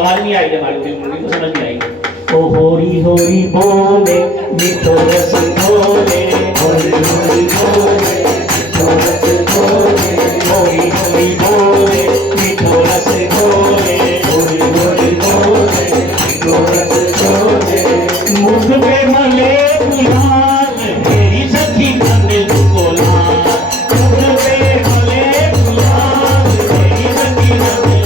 आवाज नहीं आई हमारी मुझे तो समझ नहीं आई। ओ होरी होरी बोले मीठो रस घोले, होरी होरी बोले मीठो रस घोले, होरी होरी बोले मीठो रस घोले, होरी होरी बोले मीठो रस घोले। मुख पे मले गुलाल मेरी सखी बंदे दुकोला, मुख पे मले गुलाल मेरी सखी बंदे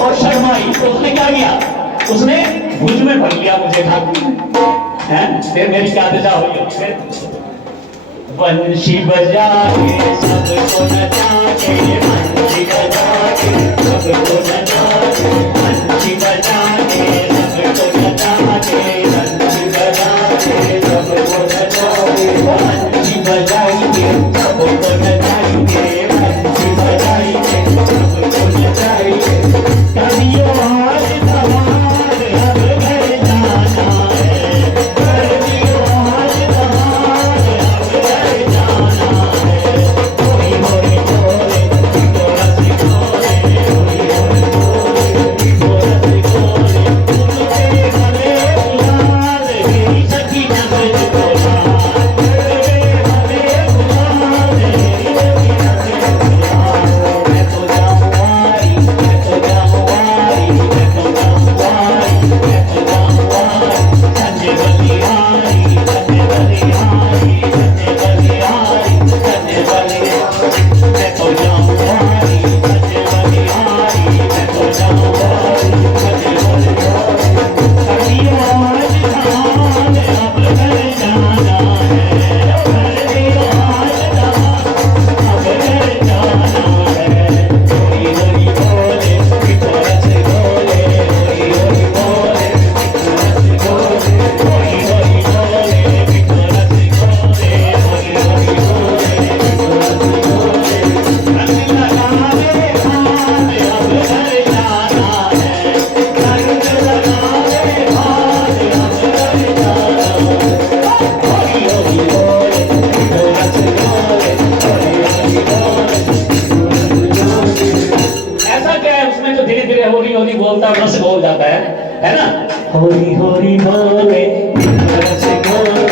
और शर्माई तो उसने क्या किया, उसने भुज में भर लिया मुझे ठाकुर है। फिर मेरी क्या दशा हुई, वंशी बजा के सबको नचा के, वंशी बजा के सबको नचा के, वंशी बजा के सबको नचा के, वंशी बजा के सबको नचा के, वंशी बजाएंगे सबको नचाएंगे, वंशी बजाएंगे सबको नचाएंगे। करियो आज धमाल अब घर जाना है, करियो आज धमाल अब घर जाना है। होरी होरी बोले मीठो रस घोले, होरी होरी धीरे होली होली बोलता रस घोल जाता है ना। होली होली बोले रस घोल